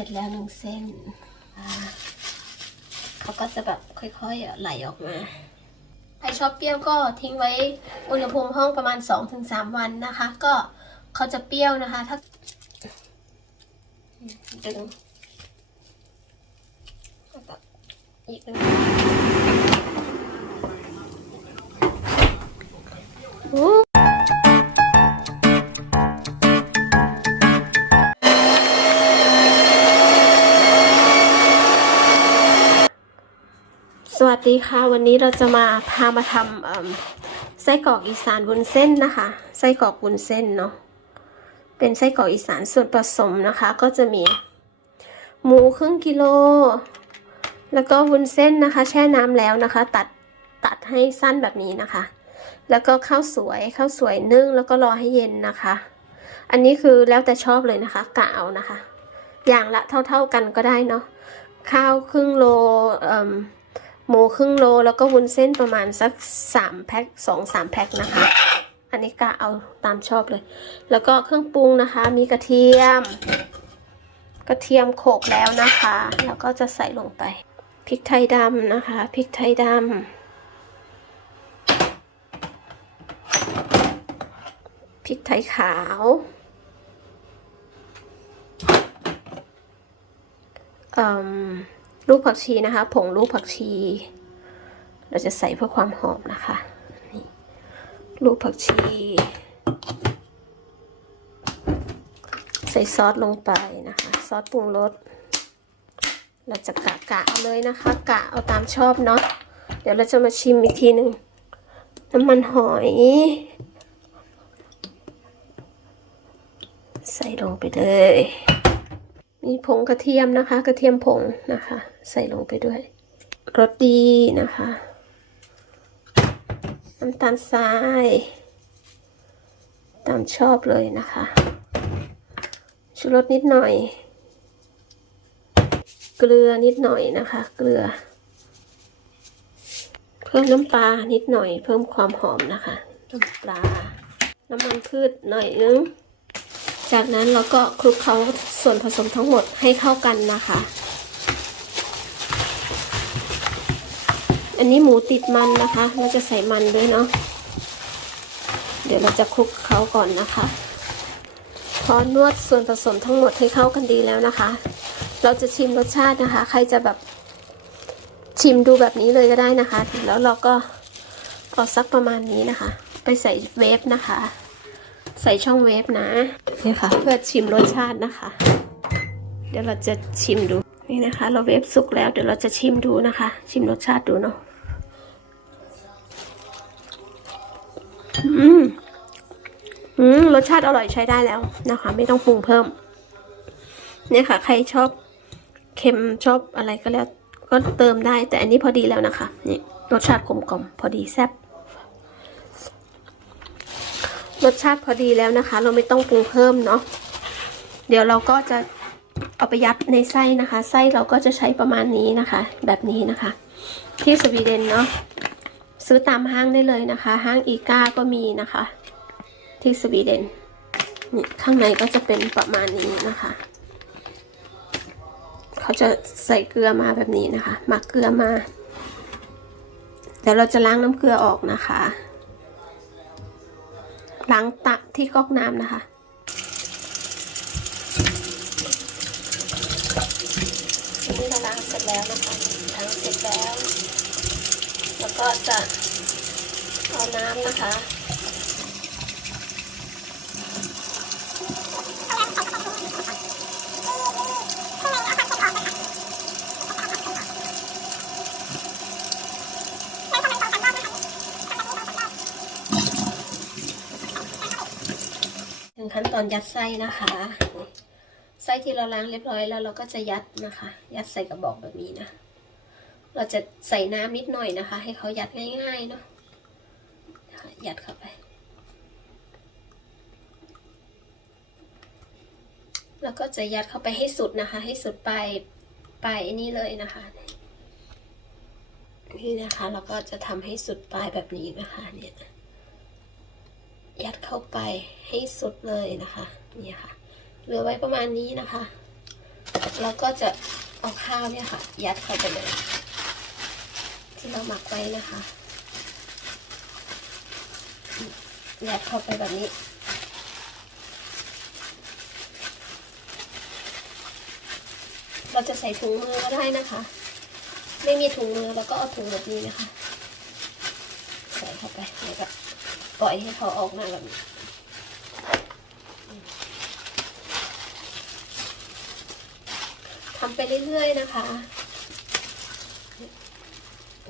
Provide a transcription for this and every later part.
ร็จแล้วหนึ่งเส้นเขาก็จะแบบค่อยๆไหลออกมาใครชอบเปรี้ยวก็ทิ้งไว้อุณหภูมิห้องประมาณ 2-3 วันนะคะ ก็เขาจะเปรี้ยวนะคะ ถ้าดึงแล้วก็อีกนึง สวัสดีค่ะ วันนี้เราจะมาพามาทำไส้กรอกอีสานวุ้นเส้นนะคะ ไส้กรอกวุ้นเส้นเนาะเป็นไส้กรอกอีสานส่วนผสมนะคะ ก็จะมี หมูครึ่งกิโล แล้วก็วุ้นเส้นนะคะ แช่น้ำแล้วนะคะ ตัดตัดให้สั้นแบบนี้นะคะ แล้วก็ข้าวสวยข้าวสวยนึ่งแล้วก็รอให้เย็นนะคะ อันนี้คือแล้วแต่ชอบเลยนะคะกะเอานะคะ อย่างละเท่าๆกันก็ได้เนาะข้าวครึ่งโลเอ่ม หมูครึ่งโลแล้วก็วุ้นเส้นประมาณสักสามแพ็คสองสามแพ็คนะคะ อันนี้กะเอาตามชอบเลย แล้วก็เครื่องปรุงนะคะ มีกระเทียม กระเทียมโขลกแล้วนะคะ แล้วก็จะใส่ลงไปพริกไทยดำนะคะพริกไทยดำพริกไทยขาวเอ่ม ลูกผักชีนะคะ ผงลูกผักชี เราจะใส่เพื่อความหอมนะคะนี่ลูกผักชี ใส่ซอสลงไปนะคะ ซอสปรุงรสเราจะกะกะเอาเลยนะคะ กะเอาตามชอบเนาะเดี๋ยวเราจะมาชิมอีกทีหนึ่งน้ำมันหอย ใส่ลงไปเลย มีผงกระเทียมนะคะ กระเทียมผงนะคะ ใส่ลงไปด้วยรสดีนะคะน้ำตาลทรายตามชอบเลยนะคะชูรสนิดหน่อย เกลือนิดหน่อยนะคะ เกลือ เพิ่มน้ำปลานิดหน่อย เพิ่มความหอมนะคะ น้ำปลา น้ำมันพืชหน่อยนึง จากนั้นเราก็คลุกเคล้าส่วนผสมทั้งหมดให้เข้ากันนะคะ อันนี้หมูติดมันนะคะ เราจะใส่มันด้วยเนาะ เดี๋ยวเราจะคลุกเคล้าก่อนนะคะ พอนวดส่วนผสมทั้งหมดให้เข้ากันดีแล้วนะคะ เราจะชิมรสชาตินะคะ ใครจะแบบชิมดูแบบนี้เลยก็ได้นะคะ แล้วเราก็เอาสักประมาณนี้นะคะ ไปใส่เวฟนะคะ ใส่ช่องเวฟนะนี่ค่ะ เพื่อชิมรสชาตินะคะ เดี๋ยวเราจะชิมดูนี่นะคะ เราเวฟสุกแล้วเดี๋ยวเราจะชิมดูนะคะ ชิมรสชาติดูเนาะอืมอืมรสชาติอร่อยใช้ได้แล้วนะคะ ไม่ต้องปรุงเพิ่ม เนี่ยค่ะ ใครชอบเค็มชอบอะไรก็แล้วก็เติมได้ แต่อันนี้พอดีแล้วนะคะ นี่รสชาติกลมๆพอดีแซ่บ รสชาติพอดีแล้วนะคะ เราไม่ต้องปรุงเพิ่มเนาะเดี๋ยวเราก็จะเอาไปยัดในไส้นะคะ ไส้เราก็จะใช้ประมาณนี้นะคะ แบบนี้นะคะ ที่สวีเดนเนาะซื้อตามห้างได้เลยนะคะ ห้างอีกาก็มีนะคะ ที่สวีเดนนี่ข้างในก็จะเป็นประมาณนี้นะคะ เขาจะใส่เกลือมาแบบนี้นะคะหมักเกลือมาเดี๋ยวเราจะล้างน้ำเกลือออกนะคะ ล้างตักที่ก๊อกน้ำนะคะอันนี้เราล้างเสร็จแล้วนะคะล้างเสร็จแล้ว แล้วก็จะเอาน้ำนะคะ ถึงขั้นตอนยัดไส้นะคะ ไส้ที่เราล้างเรียบร้อยแล้วเราก็จะยัดนะคะ ยัดใส่กระบอกแบบนี้นะ เราจะใส่น้ำนิดหน่อยนะคะ ให้เขายัดง่ายๆเนาะยัดเข้าไป แล้วก็จะยัดเข้าไปให้สุดนะคะ ให้สุดปลายปลายอันนี้เลยนะคะนี่นะคะเราก็จะทำให้สุดปลายแบบนี้นะคะเนี่ย ยัดเข้าไปให้สุดเลยนะคะนี่ค่ะ เหลือไว้ประมาณนี้นะคะเราก็จะเอาข้าวเนี่ยค่ะ ยัดเข้าไปเลยที่เราหมักไว้นะคะยัดเข้าไปแบบนี้เราจะใส่ถุงมือก็ได้นะคะ ไม่มีถุงมือเราก็เอาถุงแบบนี้นะคะ ใส่เข้าไปแล้วก็ ปล่อยให้เขาออกมาแบบนี้ทำไปเรื่อยๆนะคะ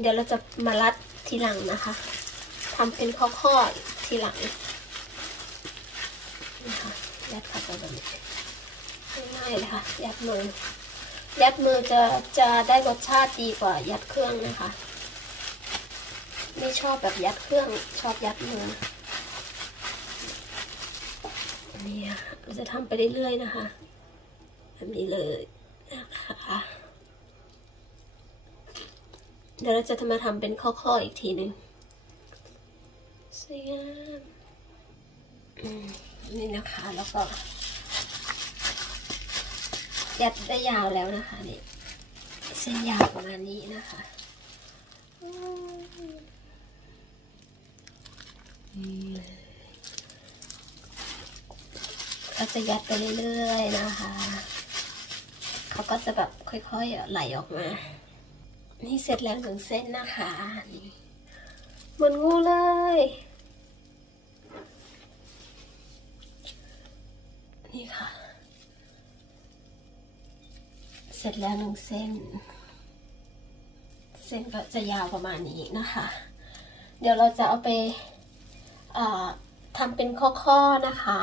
เดี๋ยวเราจะมารัดทีหลังนะคะทำเป็นข้อๆทีหลังนะคะยัดเข้าไปแบบนี้ง่ายๆเลยค่ะยัดมือยัดมือจะจะได้รสชาติดีกว่ายัดเครื่องนะคะ ไม่ชอบแบบยัดเครื่องชอบยัดมืออันนี้ค่ะเราจะทำไปเรื่อยๆนะคะ แบบนี้เลยนะคะเดี๋ยวเราจะมาทำเป็นข้อๆอีกทีหนึ่งสวยงามนี่นะคะแล้วก็ยัดได้ยาวแล้วนะคะนี่เส้นยาวประมาณนี้นะคะ ก็จะยัดไปเรื่อยๆนะคะ เขาก็จะแบบค่อยๆไหลออกมา นี่เสร็จแล้วหนึ่งเส้นนะคะนี่เหมือนงูเลย นี่ค่ะ เสร็จแล้วหนึ่งเส้น เส้นก็จะยาวประมาณนี้นะคะ เดี๋ยวเราจะเอาไป ทำเป็นข้อๆนะคะ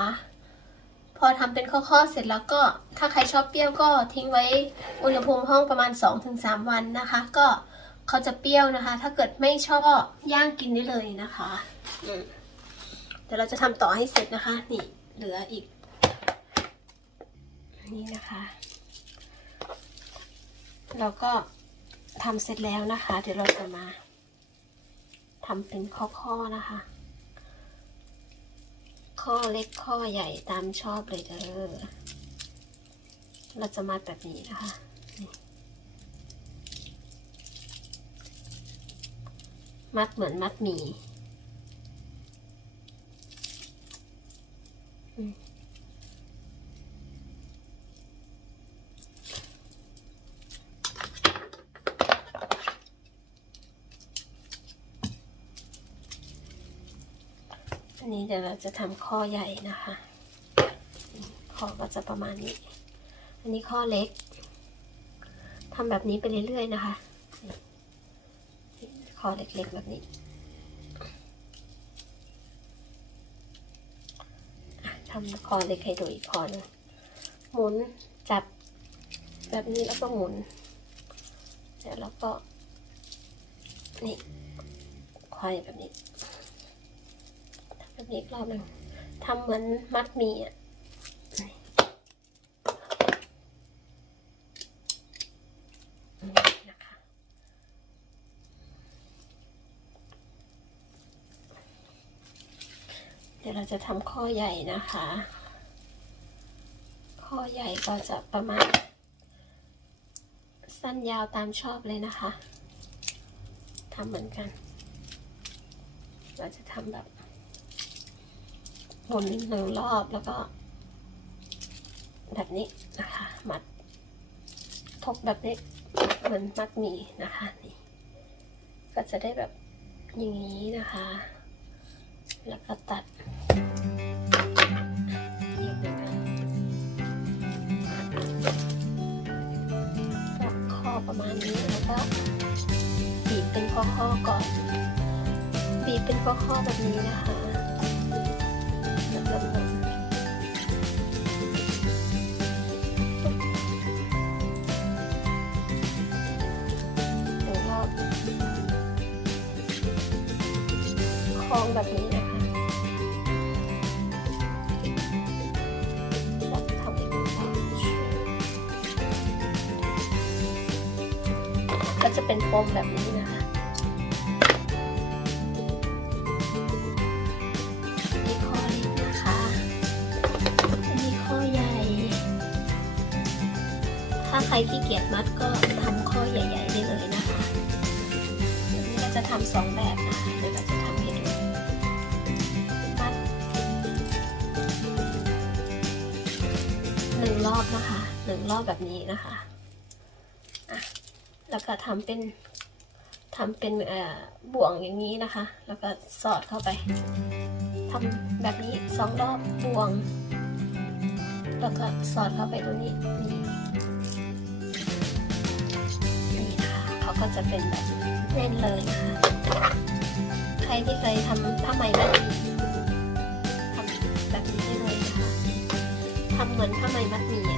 พอทำเป็นข้อๆเสร็จแล้วก็ถ้าใครชอบเปรี้ยวก็ทิ้งไว้อุณหภูมิห้องประมาณ 2-3 วันนะคะ ก็เขาจะเปรี้ยวนะคะ ถ้าเกิดไม่ชอบย่างกินได้เลยนะคะเดี๋ยวเราจะทำต่อให้เสร็จนะคะ นี่เหลืออีก นี่นะคะเราก็ทำเสร็จแล้วนะคะ เดี๋ยวเราจะมาทำเป็นข้อๆนะคะ ข้อเล็กข้อใหญ่ตามชอบเลยเด้อ เราจะมาแบบนี้นะคะมัดเหมือนมัดหมี่อืมอันนี้ เดี๋ยวเราจะทำข้อใหญ่นะคะข้อก็จะประมาณนี้ อันนี้ข้อเล็กทำแบบนี้ไปเรื่อยๆนะคะข้อเล็กๆแบบนี้ทำข้อเล็กให้ดูอีกข้อหนึงหมุนจับแบบนี้แล้วก็หมุนเดี๋ยวแล้วก็นี่ควายแบบนี้ แบบนี้อีกรอบหนึ่งทำเหมือนมัดหมีอะนะคะเดี๋ยวเราจะทำข้อใหญ่นะคะ ข้อใหญ่ก็จะประมาณ สั้นยาวตามชอบเลยนะคะทำเหมือนกัน เราจะทำแบบ หมุนหนึ่งรอบแล้วก็ แบบนี้นะคะ มัดทบแบบนี้มือนมัดหมี่นะคะนี่ก็จะได้แบบอย่างนี้นะคะ แล้วก็ตัดข้อประมาณนี้แล้วก็บีบเป็นข้อๆก่อน บีบเป็นข้อๆแบบนี้นะคะ องแบบนี้นะคะแล้วทำอีกหนึ่งรอบก็จะเป็นปมแบบนี้นะคะมีข้อเล็กนะคะอันนี้ข้อใหญ่ทาใครขี้เกียจมัดก็ทำข้อใหญ่ ๆ ได้เลยนะคะ เดี๋ยวนี้เราจะทำสองแบบนะคะเดี๋ยวเราจะ นึ่งรอบนะคะหนึ่งรอบแบบนี้นะคะอะแล้วก็ทำเป็นทำเป็นบ่วงอย่างนี้นะคะ แล้วก็สอดเข้าไปทำแบบนี้สองรอบบ่วง แล้วก็สอดเข้าไปตรงนี้นี่นี่นะคะเขาก็จะเป็นแบบแน่นเลยนะคะใครที่เคยทำผ้าไหมแบบนี้ทำแบบนี้ได้เลยนะคะ ทำเหมือนผ้าไหมมัดหมี่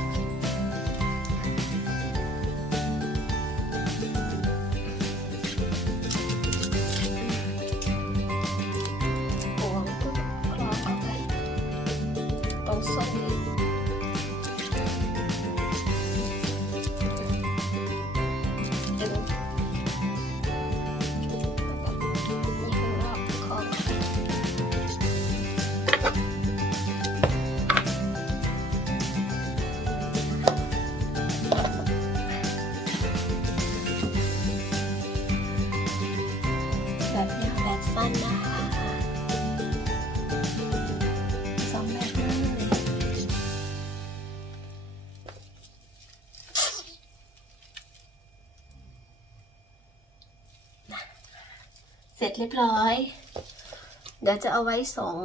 เสร็จเรียบร้อย เดี๋ยวจะเอาไว้สอง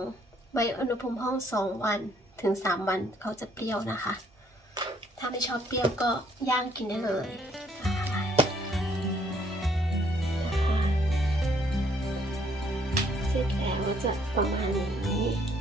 ไว้อุณหภูมิห้องสองวันถึงสามวันเขาจะเปรี้ยวนะคะ ถ้าไม่ชอบเปรี้ยวก็ย่างกินได้เลยนะคะเสร็จแล้วจะประมาณนี้